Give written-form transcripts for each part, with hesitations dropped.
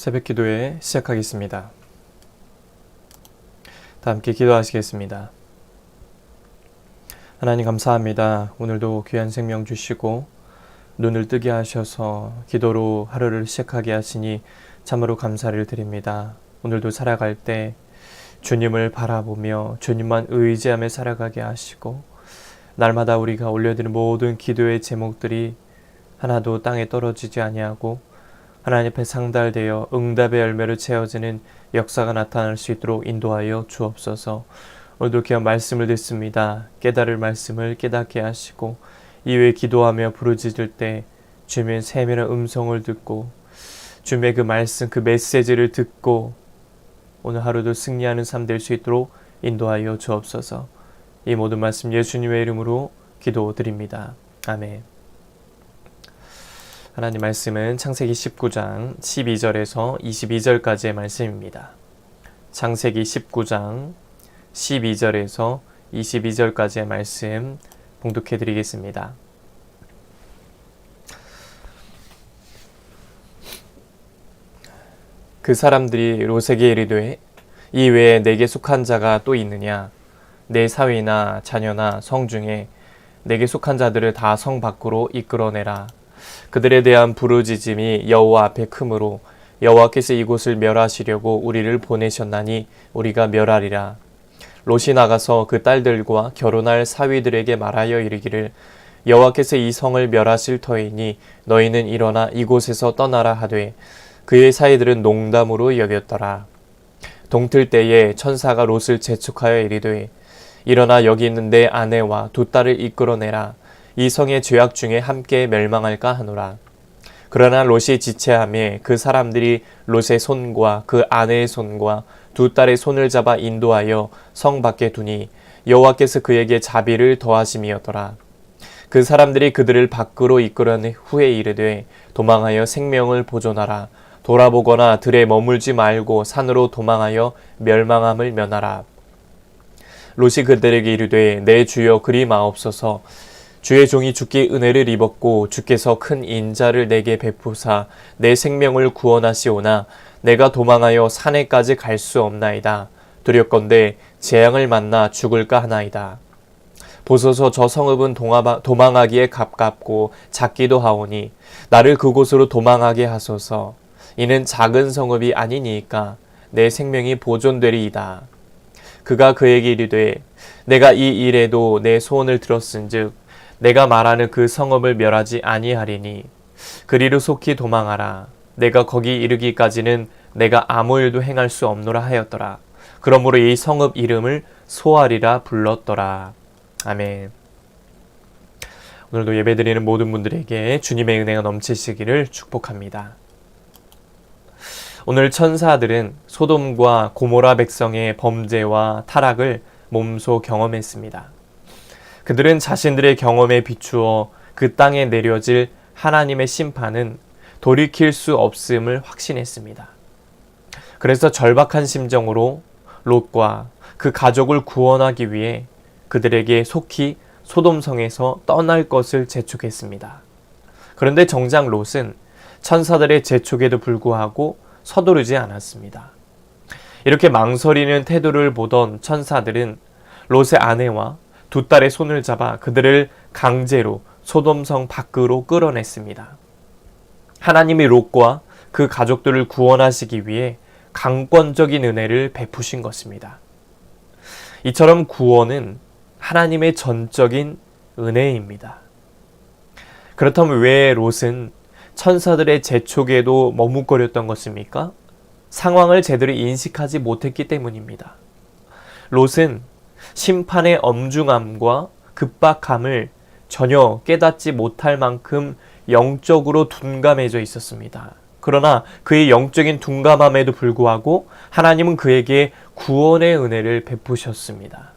새벽 기도회 시작하겠습니다. 다 함께 기도하시겠습니다. 하나님 감사합니다. 오늘도 귀한 생명 주시고 눈을 뜨게 하셔서 기도로 하루를 시작하게 하시니 참으로 감사를 드립니다. 오늘도 살아갈 때 주님을 바라보며 주님만 의지하며 살아가게 하시고 날마다 우리가 올려드리는 모든 기도의 제목들이 하나도 땅에 떨어지지 아니하고 하나님 앞에 상달되어 응답의 열매로 채워지는 역사가 나타날 수 있도록 인도하여 주옵소서. 오늘도 귀한 말씀을 듣습니다. 깨달을 말씀을 깨닫게 하시고 이외에 기도하며 부르짖을 때 주님의 세밀한 음성을 듣고 주님의 그 말씀, 그 메시지를 듣고 오늘 하루도 승리하는 삶 될 수 있도록 인도하여 주옵소서. 이 모든 말씀 예수님의 이름으로 기도드립니다. 아멘. 하나님 말씀은 창세기 19장 12절에서 22절까지의 말씀입니다. 창세기 19장 12절에서 22절까지의 말씀 봉독해 드리겠습니다. 그 사람들이 롯에게 이르되 이 외에 내게 속한 자가 또 있느냐? 내 사위나 자녀나 성 중에 내게 속한 자들을 다 성 밖으로 이끌어내라. 그들에 대한 부르짖음이 여호와 앞에 크므로 여호와께서 이곳을 멸하시려고 우리를 보내셨나니 우리가 멸하리라. 롯이 나가서 그 딸들과 결혼할 사위들에게 말하여 이르기를 여호와께서 이 성을 멸하실 터이니 너희는 일어나 이곳에서 떠나라 하되 그의 사위들은 농담으로 여겼더라. 동틀 때에 천사가 롯을 재촉하여 이르되 일어나 여기 있는 내 아내와 두 딸을 이끌어내라. 이 성의 죄악 중에 함께 멸망할까 하노라. 그러나 롯이 지체하며 그 사람들이 롯의 손과 그 아내의 손과 두 딸의 손을 잡아 인도하여 성 밖에 두니 여호와께서 그에게 자비를 더하심이었더라. 그 사람들이 그들을 밖으로 이끌어낸 후에 이르되 도망하여 생명을 보존하라. 돌아보거나 들에 머물지 말고 산으로 도망하여 멸망함을 면하라. 롯이 그들에게 이르되 내 주여 그리 마옵소서. 주의 종이 주께 은혜를 입었고 주께서 큰 인자를 내게 베푸사 내 생명을 구원하시오나 내가 도망하여 산에까지 갈 수 없나이다. 두렵건대 재앙을 만나 죽을까 하나이다. 보소서 저 성읍은 도망하기에 가깝고 작기도 하오니 나를 그곳으로 도망하게 하소서. 이는 작은 성읍이 아니니까 내 생명이 보존되리이다. 그가 그에게 이르되 내가 이 일에도 내 소원을 들었은즉 내가 말하는 그 성읍을 멸하지 아니하리니 그리로 속히 도망하라. 내가 거기 이르기까지는 내가 아무 일도 행할 수 없노라 하였더라. 그러므로 이 성읍 이름을 소알이라 불렀더라. 아멘. 오늘도 예배드리는 모든 분들에게 주님의 은혜가 넘치시기를 축복합니다. 오늘 천사들은 소돔과 고모라 백성의 범죄와 타락을 몸소 경험했습니다. 그들은 자신들의 경험에 비추어 그 땅에 내려질 하나님의 심판은 돌이킬 수 없음을 확신했습니다. 그래서 절박한 심정으로 롯과 그 가족을 구원하기 위해 그들에게 속히 소돔성에서 떠날 것을 재촉했습니다. 그런데 정작 롯은 천사들의 재촉에도 불구하고 서두르지 않았습니다. 이렇게 망설이는 태도를 보던 천사들은 롯의 아내와 두 딸의 손을 잡아 그들을 강제로 소돔성 밖으로 끌어냈습니다. 하나님이 롯과 그 가족들을 구원하시기 위해 강권적인 은혜를 베푸신 것입니다. 이처럼 구원은 하나님의 전적인 은혜입니다. 그렇다면 왜 롯은 천사들의 재촉에도 머뭇거렸던 것입니까? 상황을 제대로 인식하지 못했기 때문입니다. 롯은 심판의 엄중함과 급박함을 전혀 깨닫지 못할 만큼 영적으로 둔감해져 있었습니다. 그러나 그의 영적인 둔감함에도 불구하고 하나님은 그에게 구원의 은혜를 베푸셨습니다.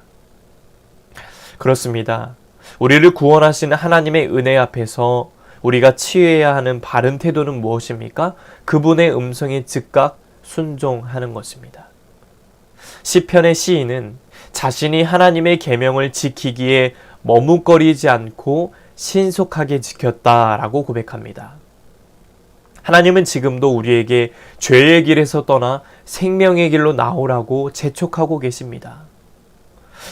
그렇습니다. 우리를 구원하시는 하나님의 은혜 앞에서 우리가 취해야 하는 바른 태도는 무엇입니까? 그분의 음성에 즉각 순종하는 것입니다. 시편의 시인은 자신이 하나님의 계명을 지키기에 머뭇거리지 않고 신속하게 지켰다라고 고백합니다. 하나님은 지금도 우리에게 죄의 길에서 떠나 생명의 길로 나오라고 재촉하고 계십니다.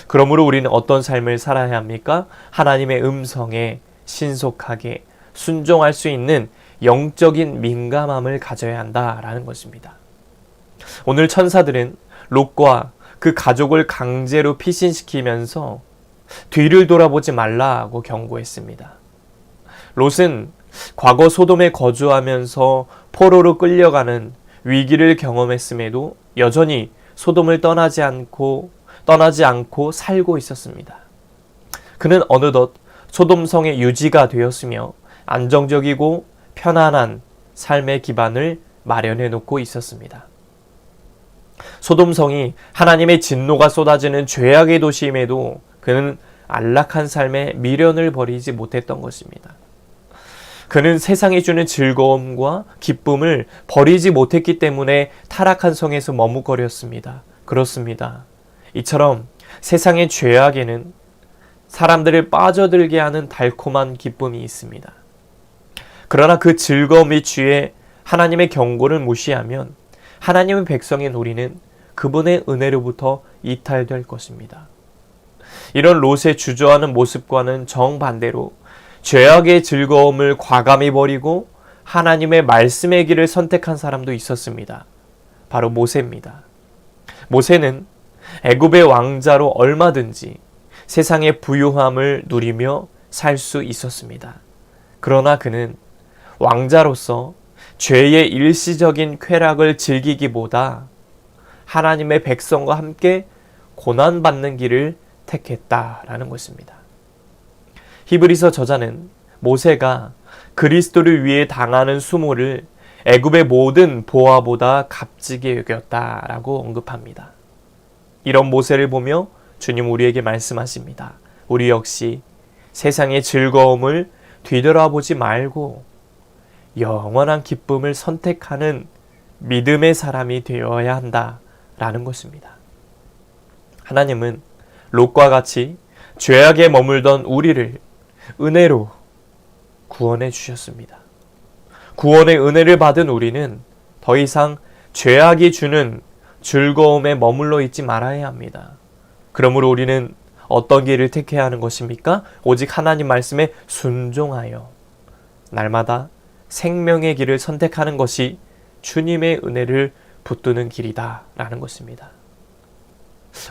그러므로 우리는 어떤 삶을 살아야 합니까? 하나님의 음성에 신속하게 순종할 수 있는 영적인 민감함을 가져야 한다라는 것입니다. 오늘 천사들은 롯과 그 가족을 강제로 피신시키면서 뒤를 돌아보지 말라고 경고했습니다. 롯은 과거 소돔에 거주하면서 포로로 끌려가는 위기를 경험했음에도 여전히 소돔을 떠나지 않고 살고 있었습니다. 그는 어느덧 소돔성의 유지가 되었으며 안정적이고 편안한 삶의 기반을 마련해 놓고 있었습니다. 소돔성이 하나님의 진노가 쏟아지는 죄악의 도시임에도 그는 안락한 삶에 미련을 버리지 못했던 것입니다. 그는 세상이 주는 즐거움과 기쁨을 버리지 못했기 때문에 타락한 성에서 머뭇거렸습니다. 그렇습니다. 이처럼 세상의 죄악에는 사람들을 빠져들게 하는 달콤한 기쁨이 있습니다. 그러나 그 즐거움에 취해 하나님의 경고를 무시하면 하나님의 백성인 우리는 그분의 은혜로부터 이탈될 것입니다. 이런 롯의 주저하는 모습과는 정반대로 죄악의 즐거움을 과감히 버리고 하나님의 말씀의 길을 선택한 사람도 있었습니다. 바로 모세입니다. 모세는 애굽의 왕자로 얼마든지 세상의 부유함을 누리며 살 수 있었습니다. 그러나 그는 왕자로서 죄의 일시적인 쾌락을 즐기기보다 하나님의 백성과 함께 고난받는 길을 택했다라는 것입니다. 히브리서 저자는 모세가 그리스도를 위해 당하는 수모를 애굽의 모든 보화보다 값지게 여겼다라고 언급합니다. 이런 모세를 보며 주님 우리에게 말씀하십니다. 우리 역시 세상의 즐거움을 뒤돌아보지 말고 영원한 기쁨을 선택하는 믿음의 사람이 되어야 한다라는 것입니다. 하나님은 롯과 같이 죄악에 머물던 우리를 은혜로 구원해 주셨습니다. 구원의 은혜를 받은 우리는 더 이상 죄악이 주는 즐거움에 머물러 있지 말아야 합니다. 그러므로 우리는 어떤 길을 택해야 하는 것입니까? 오직 하나님 말씀에 순종하여 날마다 생명의 길을 선택하는 것이 주님의 은혜를 붙드는 길이다 라는 것입니다.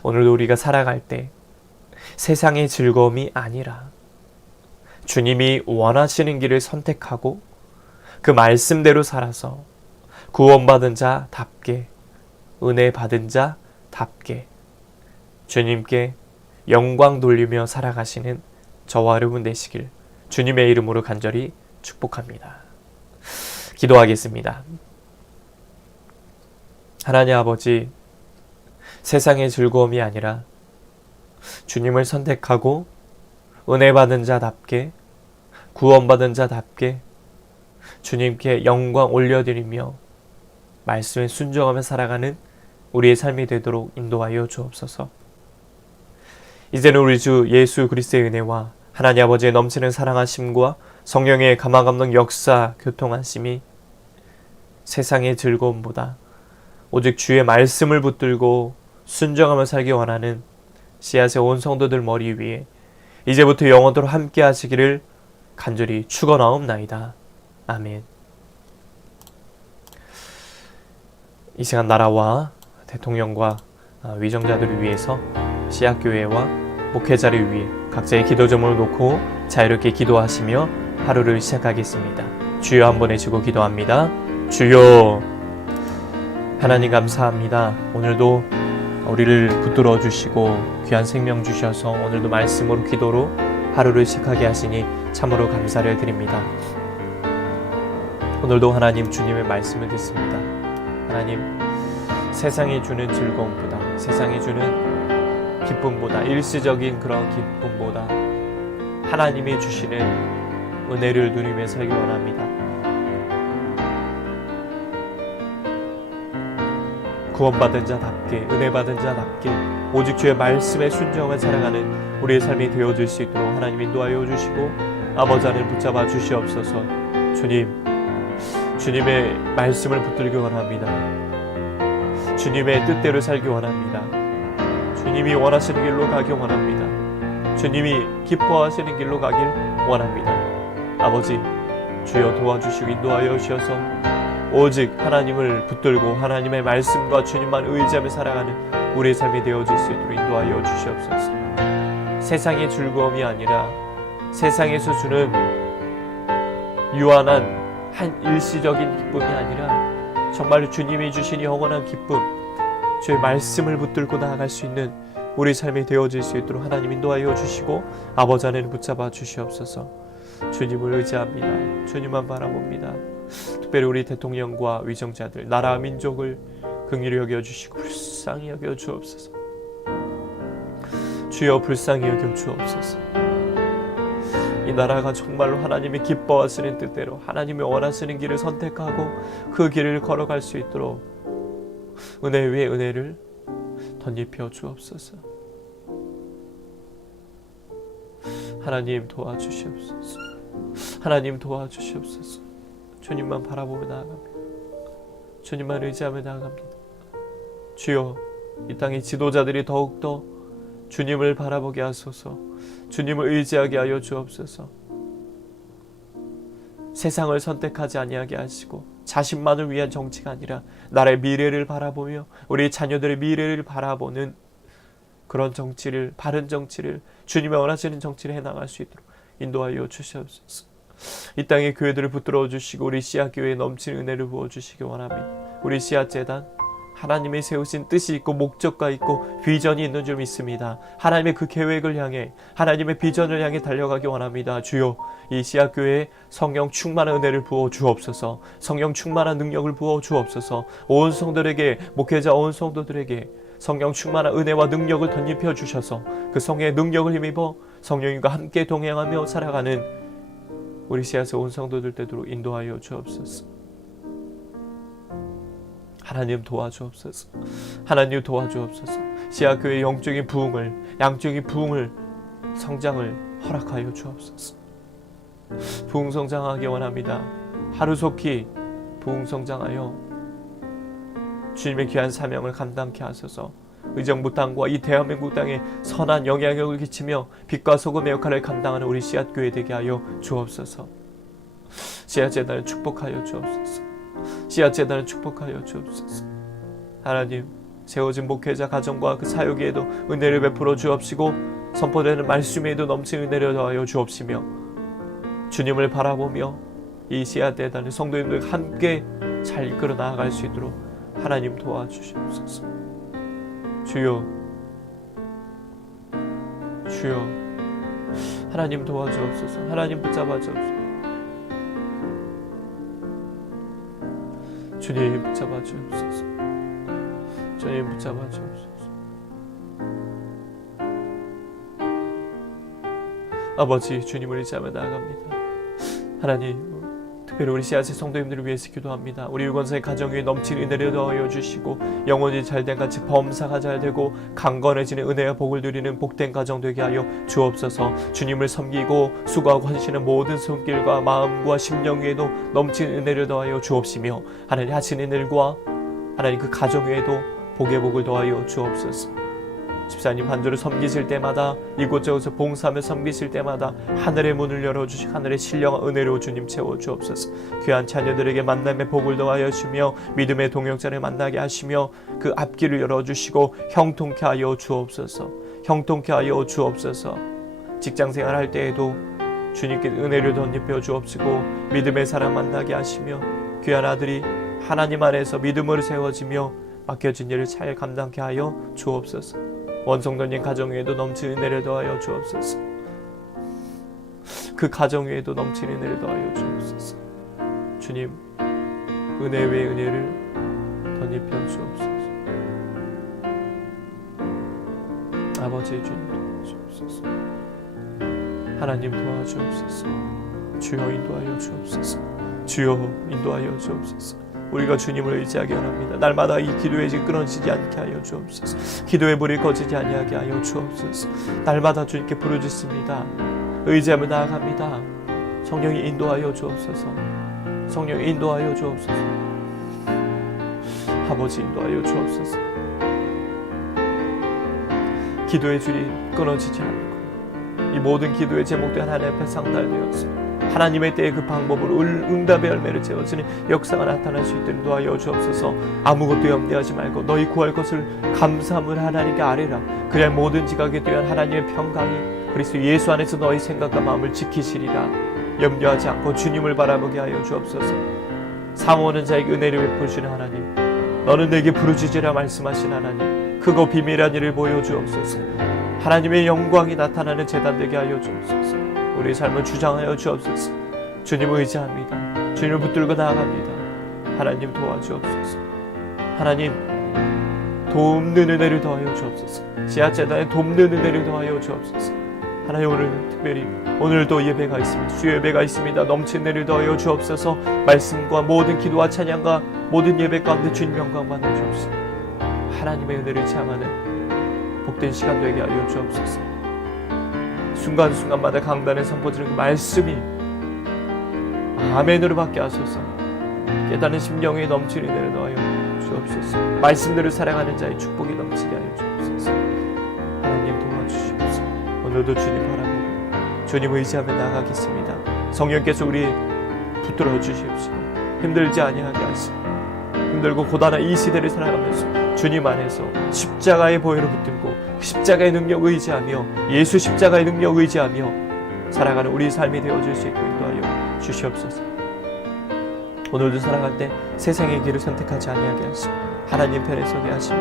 오늘도 우리가 살아갈 때 세상의 즐거움이 아니라 주님이 원하시는 길을 선택하고 그 말씀대로 살아서 구원받은 자답게 은혜 받은 자답게 주님께 영광 돌리며 살아가시는 저와 여러분 되시길 주님의 이름으로 간절히 축복합니다. 기도하겠습니다. 하나님 아버지, 세상의 즐거움이 아니라 주님을 선택하고 은혜 받은 자답게 구원받은 자답게 주님께 영광 올려드리며 말씀에 순종하며 살아가는 우리의 삶이 되도록 인도하여 주옵소서. 이제는 우리 주 예수 그리스도의 은혜와 하나님 아버지의 넘치는 사랑하심과 성령의 감화감동 역사 교통하심이 세상의 즐거움보다 오직 주의 말씀을 붙들고 순종하며 살기 원하는 씨앗의 온 성도들 머리 위에 이제부터 영원토록 함께 하시기를 간절히 축원하옵나이다. 아멘. 이 시간 나라와 대통령과 위정자들을 위해서 씨앗교회와 목회자를 위해 각자의 기도 제목을 놓고 자유롭게 기도하시며 하루를 시작하겠습니다. 주여 한번 외치고 기도합니다. 주여, 하나님 감사합니다. 오늘도 우리를 붙들어 주시고 귀한 생명 주셔서 오늘도 말씀으로 기도로 하루를 시작하게 하시니 참으로 감사를 드립니다. 오늘도 하나님 주님의 말씀을 듣습니다. 하나님, 세상이 주는 즐거움보다, 세상이 주는 기쁨보다, 일시적인 그런 기쁨보다 하나님이 주시는 은혜를 누리며 살기 원합니다. 구원받은 자답게, 은혜 받은 자답게 오직 주의 말씀에 순종하며 살아가는 우리의 삶이 되어줄 수 있도록 하나님 인도하여 주시고 아버지 안을 붙잡아 주시옵소서. 주님, 주님의 말씀을 붙들기 원합니다. 주님의 뜻대로 살기 원합니다. 주님이 원하시는 길로 가기 원합니다. 주님이 기뻐하시는 길로 가길 원합니다. 아버지, 주여 도와주시고 인도하여 주셔서 오직 하나님을 붙들고 하나님의 말씀과 주님만 의지하며 살아가는 우리의 삶이 되어질 수 있도록 인도하여 주시옵소서. 세상의 즐거움이 아니라 세상에서 주는 유한한 한 일시적인 기쁨이 아니라 정말 주님이 주신 영원한 기쁨, 주의 말씀을 붙들고 나아갈 수 있는 우리 삶이 되어질 수 있도록 하나님 인도하여 주시고 아버지 안에는 붙잡아 주시옵소서. 주님을 의지합니다. 주님만 바라봅니다. 특별히 우리 대통령과 위정자들, 나라와 민족을 긍휼히 여겨주시고 불쌍히 여겨 주옵소서. 주여 불쌍히 여겨 주옵소서. 이 나라가 정말로 하나님이 기뻐하시는 뜻대로 하나님이 원하시는 길을 선택하고 그 길을 걸어갈 수 있도록 은혜 위에 은혜를 덧입혀 주옵소서. 하나님 도와주시옵소서. 하나님 도와주시옵소서. 주님만 바라보며 나아갑니다. 주님만 의지하며 나아갑니다. 주여, 이 땅의 지도자들이 더욱더 주님을 바라보게 하소서. 주님을 의지하게 하여 주옵소서. 세상을 선택하지 아니하게 하시고 자신만을 위한 정치가 아니라 나라의 미래를 바라보며 우리 자녀들의 미래를 바라보는 그런 정치를, 바른 정치를, 주님의 원하시는 정치를 해나갈 수 있도록 인도하여 주시옵소서. 이 땅의 교회들을 붙들어 주시고 우리 씨앗교회에 넘치는 은혜를 부어주시기 원합니다. 우리 씨앗재단, 하나님이 세우신 뜻이 있고 목적과 있고 비전이 있는 줄 믿습니다. 하나님의 그 계획을 향해, 하나님의 비전을 향해 달려가기 원합니다. 주여, 이 씨앗교회에 성령 충만한 은혜를 부어 주옵소서. 성령 충만한 능력을 부어 주옵소서. 온 성도들에게, 목회자 온 성도들에게 성령 충만한 은혜와 능력을 덧입혀 주셔서 그 성령의 능력을 힘입어 성령님과 함께 동행하며 살아가는 우리 씨앗의 온 성도들 되도록 인도하여 주옵소서. 하나님 도와주옵소서. 하나님 도와주옵소서. 씨앗교회의 영적인 부흥을, 양적인 부흥을, 성장을 허락하여 주옵소서. 부흥 성장하기 원합니다. 하루속히 부흥 성장하여 주님의 귀한 사명을 감당케 하소서. 의정부 땅과 이 대한민국 땅에 선한 영향력을 끼치며 빛과 소금의 역할을 감당하는 우리 씨앗교회 되게 하여 주옵소서. 씨앗재단을 축복하여 주옵소서. 씨앗재단을 축복하여 주옵소서. 하나님, 세워진 목회자 가정과 그 사역에도 은혜를 베풀어 주옵시고 선포되는 말씀에도 넘치는 은혜를 더하여 주옵시며 주님을 바라보며 이 씨앗재단의 성도님들 함께 잘 이끌어 나아갈 수 있도록 하나님 도와주시옵소서. 주여, 주여, 하나님 도와주옵소서. 하나님 붙잡아 주옵소서. 주님 붙잡아 주옵소서. 주님 붙잡아 주옵소서. 아버지, 주님을 의지하며 나아갑니다. 하나님, 특별히 우리 씨앗의 성도님들을 위해서 기도합니다. 우리 유건사의 가정 위에 넘치는 은혜를 더하여 주시고 영혼이 잘된 같이 범사가 잘되고 강건해지는 은혜와 복을 누리는 복된 가정 되게 하여 주옵소서. 주님을 섬기고 수고하고 하시는 모든 손길과 마음과 심령 위에도 넘치는 은혜를 더하여 주옵시며 하나님 하시는 일과 하나님 그 가정 위에도 복의 복을 더하여 주옵소서. 집사님 한 주를 섬기실 때마다 이곳저곳에 봉사하며 섬기실 때마다 하늘의 문을 열어주시고 하늘의 신령한 은혜로 주님 채워주옵소서. 귀한 자녀들에게 만남의 복을 더하여 주며 믿음의 동역자를 만나게 하시며 그 앞길을 열어주시고 형통케 하여 주옵소서. 형통케 하여 주옵소서. 직장생활 할 때에도 주님께 은혜를 덧입혀 주옵시고 믿음의 사람 만나게 하시며 귀한 아들이 하나님 안에서 믿음으로 세워지며 맡겨진 일을 잘 감당케 하여 주옵소서. 원성도님 가정 위에도 넘치는 은혜를 더하여 주옵소서. 그 가정 위에도 넘치는 은혜를 더하여 주옵소서. 주님, 은혜 외의 은혜를 덧입혀 주옵소서. 아버지, 주님 도와주옵소서. 하나님 도와주옵소서. 주여 인도하여 주옵소서. 주여 인도하여 주옵소서. 우리가 주님을 의지하게 원합니다. 날마다 이 기도에 끊어지지 않게 하여 주옵소서. 기도의 불이 꺼지지 아니하게 하여 주옵소서. 날마다 주님께 부르짖습니다. 의지하며 나아갑니다. 성령이 인도하여 주옵소서. 성령 인도하여 주옵소서. 아버지 인도하여 주옵소서. 기도의 줄이 끊어지지 않고 이 모든 기도의 제목들 하나님 앞에 상달되었습니다. 하나님의 때에 그 방법으로 응답의 열매를 채워주는 역사가 나타날 수 있도록 도와여 주옵소서. 아무것도 염려하지 말고 너희 구할 것을 감사함을 하나님께 아뢰라. 그래야 모든 지각에 대한 하나님의 평강이 그리스도 예수 안에서 너희 생각과 마음을 지키시리라. 염려하지 않고 주님을 바라보게 하여 주옵소서. 사모하는 자에게 은혜를 베푸시는 하나님, 너는 내게 부르짖으라 말씀하신 하나님, 크고 비밀한 일을 보여주옵소서. 하나님의 영광이 나타나는 제단 되게 하여 주옵소서. 우리의 삶을 주장하여 주옵소서. 주님을 의지합니다. 주님을 붙들고 나아갑니다. 하나님 도와주옵소서. 하나님 돕는 은혜를 더하여 주옵소서. 지하재단에 돕는 은혜를 더하여 주옵소서. 하나님 오늘 특별히 오늘도 예배가 있습니다. 주의 예배가 있습니다. 넘친 은혜를 더하여 주옵소서. 말씀과 모든 기도와 찬양과 모든 예배 가운데 주님 영광 받아 주옵소서. 하나님의 은혜를 체험하는 복된 시간 되게 하여 주옵소서. 순간순간마다 강단에 선포드리는 그 말씀이 아멘으로 받게 하소서. 깨닫는 심령에 넘치는 은혜를 넣어요 주옵소서. 말씀대로 살아가는 자의 축복이 넘치게 하여 주옵소서. 하나님 도와주시옵소서. 오늘도 주님 바라보고 주님 의지하며 나아가겠습니다. 성령께서 우리 붙들어 주시옵시고 힘들지 아니하게 하시고 힘들고 고단한 이 시대를 살아가면서 주님 안에서 십자가의 보혈을 붙들고 십자가의 능력 의지하며 예수 십자가의 능력 의지하며 살아가는 우리 삶이 되어줄 수 있고 인도하여 주시옵소서. 오늘도 살아갈 때 세상의 길을 선택하지 아니하게 하시고 하나님 편에 서게 하시고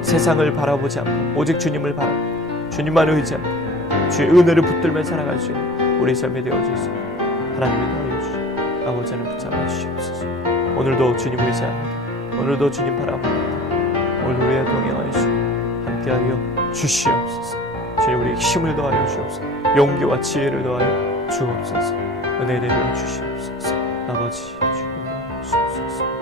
세상을 바라보지 않고 오직 주님을 바라보고 주님만 의지하고 주의 은혜를 붙들며 살아갈 수 있는 우리 삶이 되어줄 수 있고 하나님을 도와주시고 아버지는 붙잡아 주시옵소서. 오늘도 주님 의지합니다. 오늘도 주님 바라봅니다. 오늘도 우리와 동행하시고 함께하여 주시옵소서. 주님 우리에게 힘을 더하여 주옵소서. 용기와 지혜를 더하여 주옵소서. 은혜를 내려 주시옵소서. 아버지 주님 주옵소서.